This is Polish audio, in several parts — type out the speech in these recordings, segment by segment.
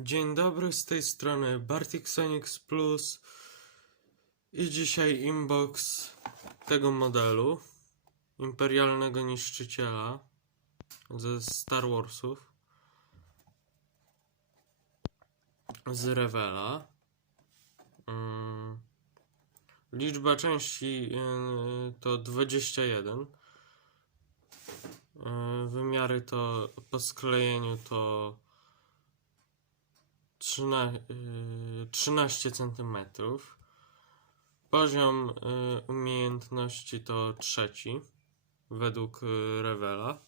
Dzień dobry, z tej strony Bartik Sonix Plus i dzisiaj inbox tego modelu Imperialnego Niszczyciela ze Star Warsów z Revela Mm. Liczba części yy, to 21 Yy, Wymiary to po sklejeniu to 13, yy, 13 cm. Poziom yy, umiejętności to trzeci według yy, Revela.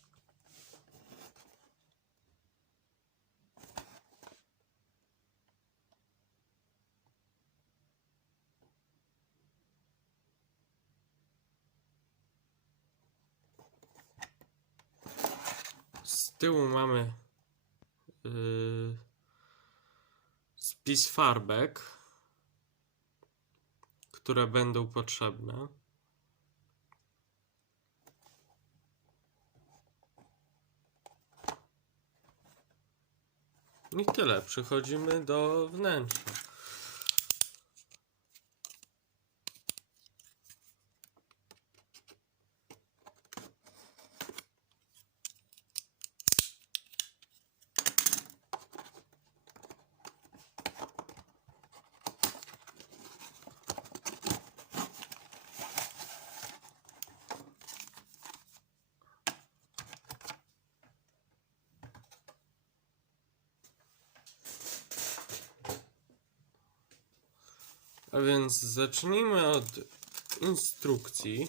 Z tyłu mamy yy, spis farbek, które będą potrzebne. I tyle. Przechodzimy do wnętrza. A więc zacznijmy od instrukcji.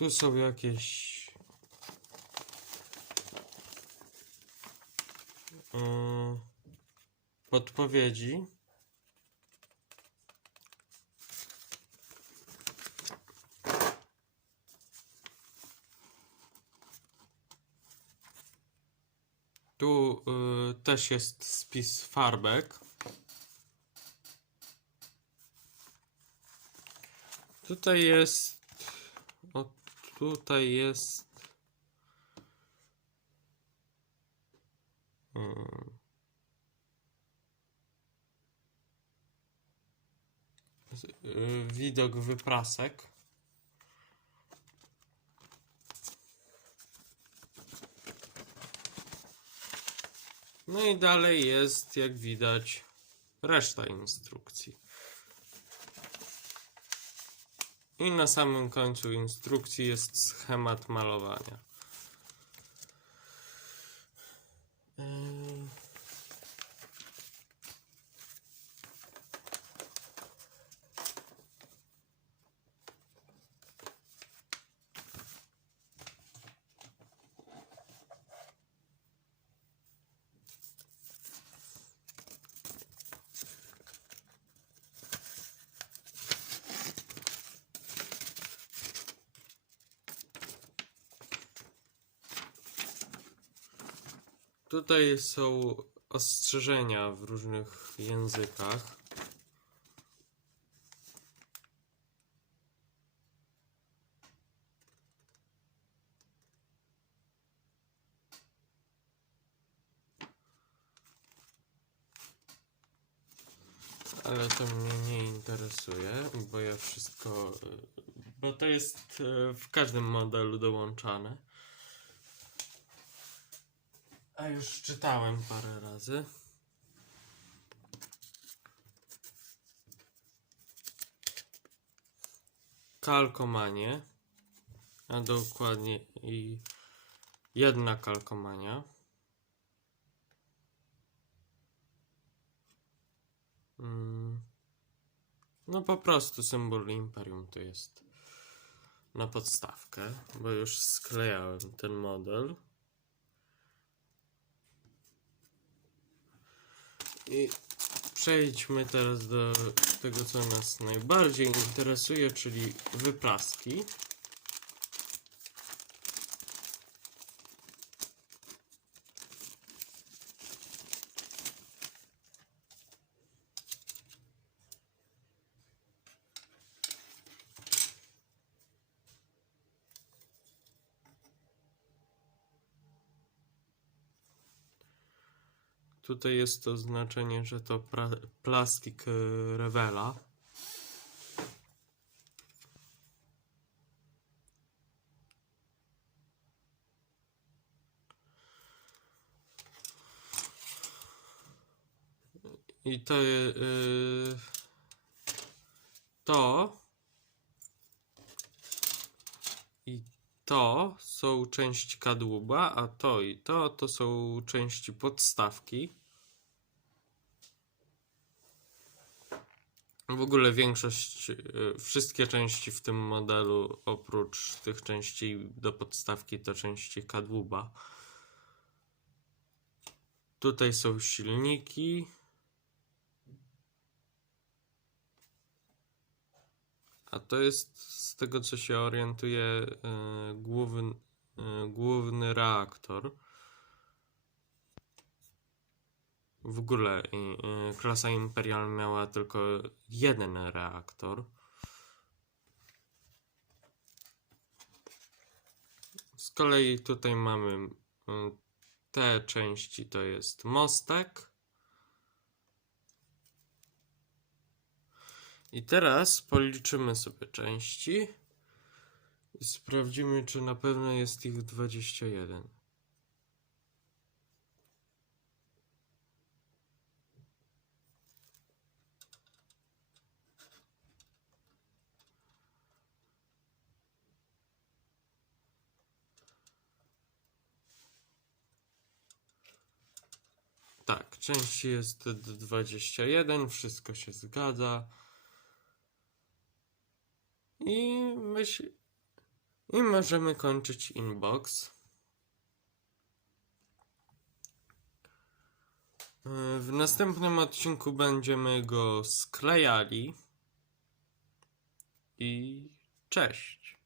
Tu są jakieś podpowiedzi. Tu yy, też jest spis farbek. Tutaj jest o, tutaj jest. y, Widok wyprasek. No i dalej jest, jak widać, reszta instrukcji. I na samym końcu instrukcji jest schemat malowania. Tutaj są ostrzeżenia w różnych językach. Ale to mnie nie interesuje, bo ja wszystko. Bo to jest y, w każdym modelu dołączane. A już czytałem parę razy. Kalkomanie. A dokładnie i jedna kalkomania. Mm. No po prostu symbol Imperium to jest na podstawkę, bo już sklejałem ten model. I przejdźmy teraz do tego, co nas najbardziej interesuje, czyli wypraski. Tutaj jest to znaczenie, że to plastik e, Revela. I to je- y, to i to są części kadłuba, a to i to to są części podstawki. W ogóle większość, y, wszystkie części w tym modelu, oprócz tych części do podstawki, to części kadłuba. Tutaj są silniki. A to jest, z tego co się orientuję, y, główny, y, główny reaktor. W ogóle y, y, klasa Imperial miała tylko jeden reaktor. Z kolei tutaj mamy y, te części, to jest mostek. I teraz policzymy sobie części i sprawdzimy, czy na pewno jest ich 21. części jest d- 21, wszystko się zgadza. I myśl... I możemy kończyć inbox. W następnym odcinku będziemy go sklejali. I cześć.